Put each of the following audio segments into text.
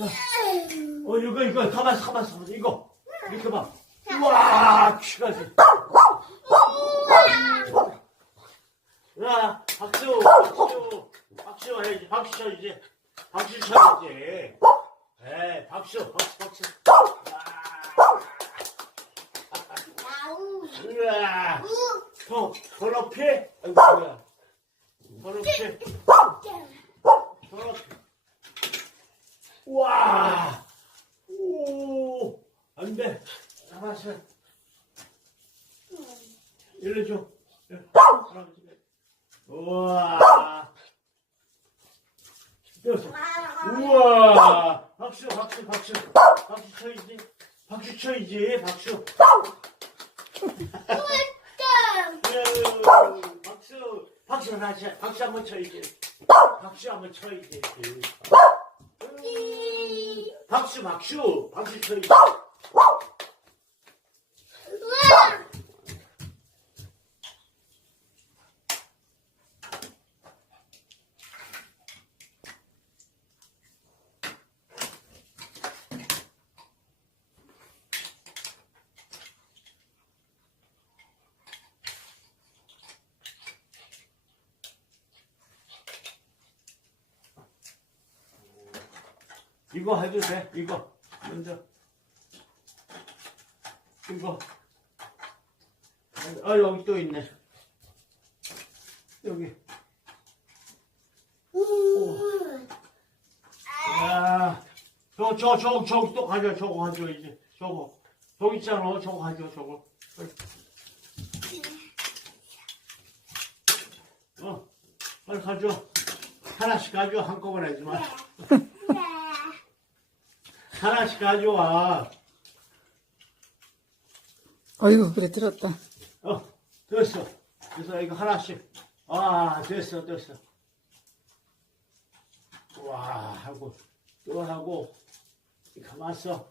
어, 이거, 이거, 가만있어, 가만있어. 이거. 이렇게 봐. 우와, 키가지. 야, 박수, 박수. 박수 해야지, 박수 쳐야지. 박수 쳐야지. 에 박수, 박수, 박수. 우와. 더, 더 높이? 아이고, 뭐야. 더 높이. 더 높이. 우 와. 오. 안 돼. 잡아서. 일로 줘. 예. 할아버지가. 우와. 됐어. 우와. 박수, 박수, 박수. 박수 쳐야지. 박수 쳐야지. 박수. 박수. 박수 하나 쳐. 박수 한번 쳐야지. 박수 한번 쳐야지. 박수, 박수. 박수 쳐야지. 이거 해도 돼. 이거. 먼저. 이거. 아, 여기 또 있네. 여기. 야. 저, 저, 저, 저거 또 가져. 저거 가져, 이제. 저거. 저기 있잖아. 저거 가져, 저거. 어. 빨리 가져. 하나씩 가져. 한꺼번에 하지 마. 하나씩 가져와. 어이구, 그래, 들었다. 어, 됐어. 그래서 이거 하나씩. 아, 됐어, 됐어. 와, 하고, 또 하고, 가만 있어.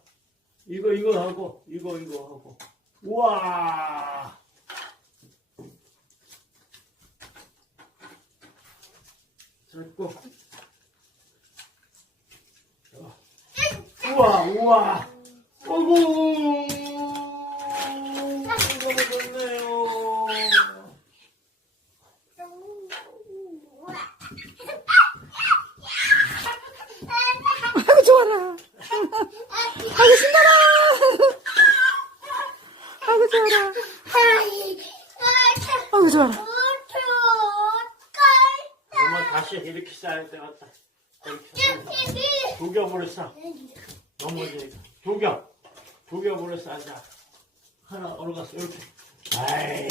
이거, 이거 하고, 이거, 이거 하고. 우와! 잡고. 우와, 우와! 어구! 좋네요. 아이고, 좋아라. 아이고, 신나라. 아이고, 좋아라. 아이고, 좋아라. 엄마 다시 이렇게 쌓야 되겠다. 이렇게 두 겹으로 쌓. 넘어지니까. 두 겹. 두 겹으로 쌓자. 하나 올라갔어. 이렇게. 아이.